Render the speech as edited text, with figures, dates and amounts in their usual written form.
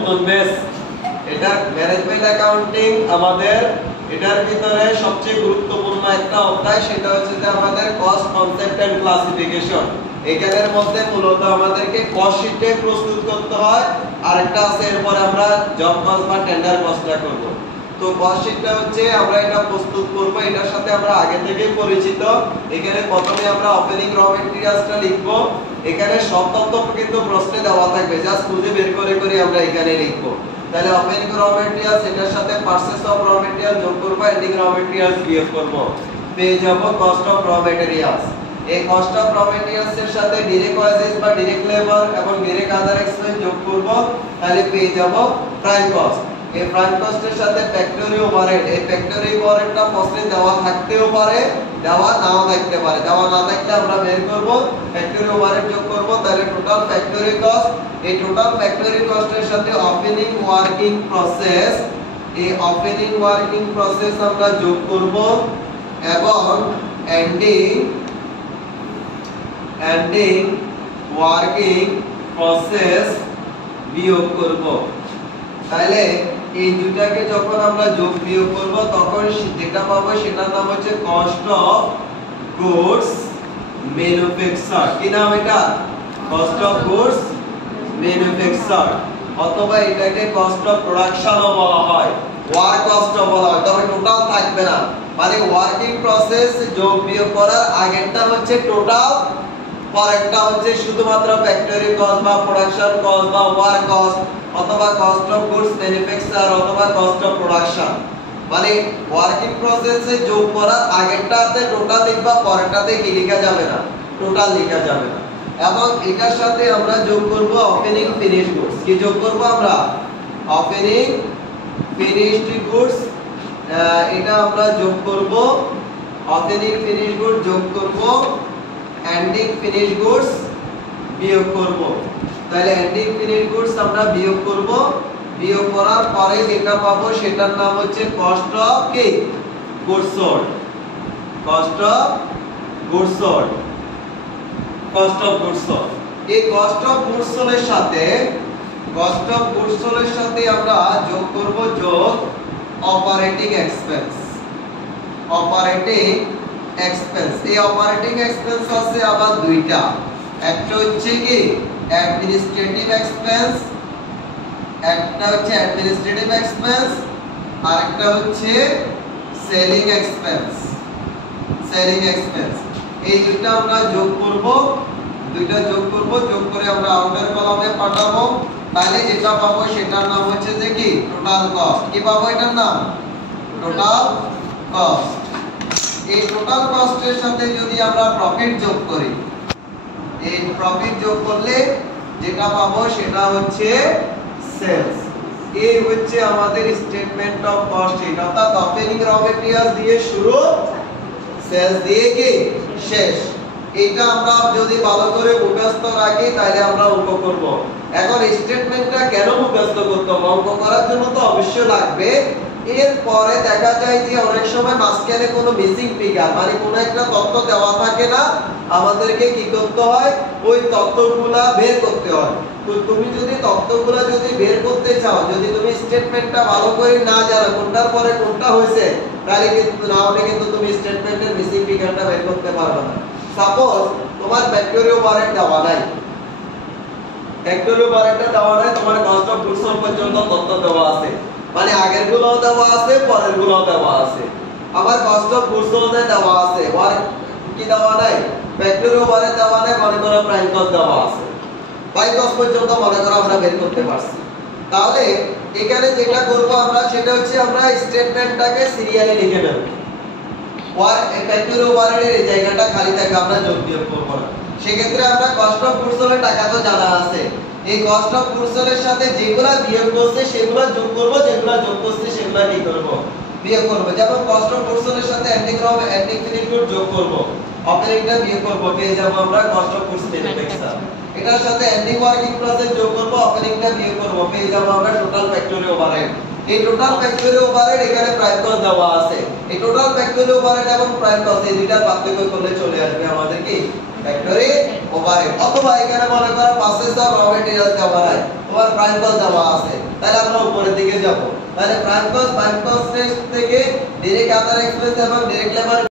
নতুন বেস। এটা management accounting আমাদের এটার ভিতরে সবচেয়ে গুরুত্বপূর্ণ একটা অধ্যায়, সেটা হচ্ছে যে আমাদের কস্ট কনসেপ্ট এন্ড ক্লাসিফিকেশন। এখানের মধ্যে মূলত আমাদেরকে কস্ট শীটে প্রস্তুত করতে হয়, আর একটা আছে এরপরে আমরা জব কস্ট বা টেন্ডার কস্টটা করব। তো কস্ট শীটটা হচ্ছে আমরা এটা প্রস্তুত করব, এটার সাথে আমরা আগে থেকেই পরিচিত। এখানে প্রথমে আমরা ওপেনিং র ম্যাটেরিয়ালসটা লিখব। এখানে সব তথ্য কিন্তু প্রশ্নে দেওয়া থাকবে, জাস্ট খুঁজে বের করে করে আমরা এখানে লিখব। তাহলে ওপেনিং র ম্যাটেরিয়ালস এটার সাথে পারচেজ অফ র ম্যাটেরিয়াল যোগ করব, এন্ডিং র ম্যাটেরিয়ালস বিয়োগ করব, পেয়ে যাব কস্ট অফ র ম্যাটেরিয়ালস। এই কস্ট অফ র ম্যাটেরিয়ালস এর সাথে ডাইরেক্ট ওয়েজেস বা ডাইরেক্ট লেবার এবং ডাইরেক্ট আদার এক্সপেন্স যোগ করব, তাহলে পেয়ে যাব প্রাইম কস্ট। এই প্রাইম কস্টের সাথে ফ্যাক্টরি ওভারহেড, এই ফ্যাক্টরি ওভারহেডটা প্রশ্নে দেওয়া থাকতেও পারে, দেওয়া নাও থাকতে পারে। দেওয়া না থাকলে আমরা বের করব, ফ্যাক্টরি ওভারহেড যোগ করব, তাহলে টোটাল ফ্যাক্টরি কস্ট। এই টোটাল ফ্যাক্টরি কস্টের সাথে ওপেনিং ওয়ার্কিং প্রসেস, এই ওপেনিং ওয়ার্কিং প্রসেস আমরা যোগ করব এবং এন্ডিং ওয়ার্কিং প্রসেস বিয়োগ করব। তাহলে এই দুটাকে যখন আমরা যোগ বিয়োগ করব তখন যেটা পাবো সেটার নাম হচ্ছে কস্ট অফ গুডস ম্যানুফ্যাকচার। কি নাম এটা? কস্ট অফ গুডস ম্যানুফ্যাকচার, অথবা এটাকে কস্ট অফ প্রোডাকশনও বলা হয়, ওয়ার্ক কস্টও বলা হয়, তবে টোটাল থাকবে না। মানে ওয়ার্কিং প্রসেস যোগ বিয়োগ করার আগেরটা হচ্ছে টোটাল, পরেরটা হচ্ছে শুধুমাত্র ফ্যাক্টরি কস্ট বা প্রোডাকশন কস্ট বা ওয়ার্ক কস্ট, অথবা কস্ট অফ গুডস ম্যানুফ্যাকচার, অথবা কস্ট অফ প্রোডাকশন। মানে ওয়ার্কিং প্রসেসে যোগ করার আগেরটাতে টোটাল লিখবা, পরেরটাতে কি লেখা যাবে না, টোটাল লেখা যাবে না। এবং এটার সাথে আমরা যোগ করব ওপেনিং ফিনিশ গুডস। কি যোগ করব আমরা? ওপেনিং ফিনিশড গুডস, এটা আমরা যোগ করব, ওপেনিং ফিনিশ গুড যোগ করব, এন্ডিং ফিনিশ গুডস বিয়োগ করব। তাহলে এন্ডিং ফিনিশ গুডস আমরা বিয়োগ করব, বিয়োগ করার পরে যেটা পাবো সেটার নাম হচ্ছে কস্ট অফ কি? Goods sold. Cost of goods sold, cost of goods sold. এই কস্ট অফ গুডস সোল্ডের সাথে আমরা যোগ করব যোগ অপারেটিং এক্সপেন্স। অপারেটিং এক্সপেন্স, এই অপারেটিং এক্সপেন্স আছে আবার দুইটা, একটা হচ্ছে কি অ্যাডমিনিস্ট্রেটিভ এক্সপেন্স, একটা হচ্ছে অ্যাডমিনিস্ট্রেটিভ এক্সপেন্স, আর একটা হচ্ছে সেলিং এক্সপেন্স। সেলিং এক্সপেন্স এই দুইটা আমরা যোগ করব, যোগ করে আমরা আউটার কলামে পাঠাবো। তাহলে যেটা পাবো সেটার নাম হচ্ছে যে কি টোটাল কস্ট। কি পাবো এটার নাম? Total cost. এই টোটাল কস্টের সাথে যদি আমরা প্রফিট যোগ করি, এই প্রফিট যোগ করলে যেটা পাবো সেটা হচ্ছে সেলস। এই হচ্ছে আমাদের স্টেটমেন্ট অফ কস্ট শীট, অর্থাৎ ওপেনিং র ম্যাটেরিয়ালস দিয়ে শুরু, সেলস দিয়ে কি শেষ। এটা আমরা যদি ভালো করে মুখস্থ রাখি তাহলে আমরা অঙ্ক করব। এখন স্টেটমেন্টটা কেন মুখস্থ করতে হবে? অঙ্ক করার জন্য তো অবশ্যই লাগবে। এরপরে দেখা যায় যে অনেক সময় মাঝখানে কোনো মিসিং ফিগার, মানে কোনো একটা তথ্য দেওয়া থাকে না, আমাদেরকে কি করতে হয়? ওই তথ্যগুলা বের করতে হয়। তো তুমি যদি তথ্যগুলা বের করতে চাও, যদি তুমি স্টেটমেন্টটা ভালো করে না জানো কোনটার পরে কোনটা হয়েছে, তাহলে কিন্তু তুমি স্টেটমেন্টের মিসিং ফিগারটা বের করতে পারবে না। সাপোজ তোমার ফ্যাক্টরি ওভারহেড দেওয়া নাই, তোমার কস্ট অফ গুডস সোল্ড পর্যন্ত তথ্য দেওয়া আছে, মানে আগের গুলোও দেওয়া আছে, পরের গুলোও দেওয়া আছে, আবার কস্ট অফ গুডস সোল্ড দেওয়া আছে, ওয়ার্ক কি দেওয়া নাই, ফ্যাক্টরি ওভারহেড দেওয়া নাই, মনে করো প্রাইম কস্ট দেওয়া আছে। প্রাইম কস্ট পর্যন্ত মনে করো আমরা বের করতে পারছি। তাহলে এখানে যেটা করব আমরা সেটা হচ্ছে আমরা স্টেটমেন্টটাকে সিরিয়ালে লিখে নেব। ফ্যাক্টরি ওভারহেডের এই জায়গাটা খালি থাকে, আমরা যোগ বিয়োগ করব না। সেক্ষেত্রে আমরা কস্ট অফ গুডস সোল্ডের টাকা তো জানা আছে, এই কস্ট অফ গুডস সোল্ডের সাথে যেগুলা বিয়োগ করছে সেগুলা যোগ করব, যেগুলা যোগ করছে সেগুলা কি করব? বিয়োগ করব। যেমন কস্ট অফ গুডস সোল্ডের সাথে এন্ডিং ফিনিশ গুড যোগ করব, অপারেটিংটা বিয়োগ করব, পেয়ে যাব আমরা কস্ট অফ গুডস ম্যানুফ্যাকচার। এটার সাথে এন্ডিং ওয়ার্কিং প্রসেস যোগ করব, অপারেটিংটা বিয়োগ করব, পেয়ে যাব আমরা টোটাল ফ্যাক্টরি ওভারহেড। এই টোটাল ফ্যাক্টরি ওভারহেড এখানে প্রাইম কস্ট দেওয়া আছে। এই টোটাল ফ্যাক্টরি ওভারহেড এবং প্রাইম কস্ট এই দুইটা পার্থক্য করলে চলে আসবে আমাদের কি ফ্যাক্টরি ওভারহেড। অথবা এখানে মনে করো প্রসেস অফ র ম্যাটেরিয়ালস দেওয়া নাই, তোমার প্রাইম কস্ট দেওয়া আছে, তাহলে আমরা উপরের দিকে যাব। তাহলে প্রাইম কস্ট থেকে ডাইরেক্ট আদার এক্সপেন্স এবং ডাইরেক্ট লেবার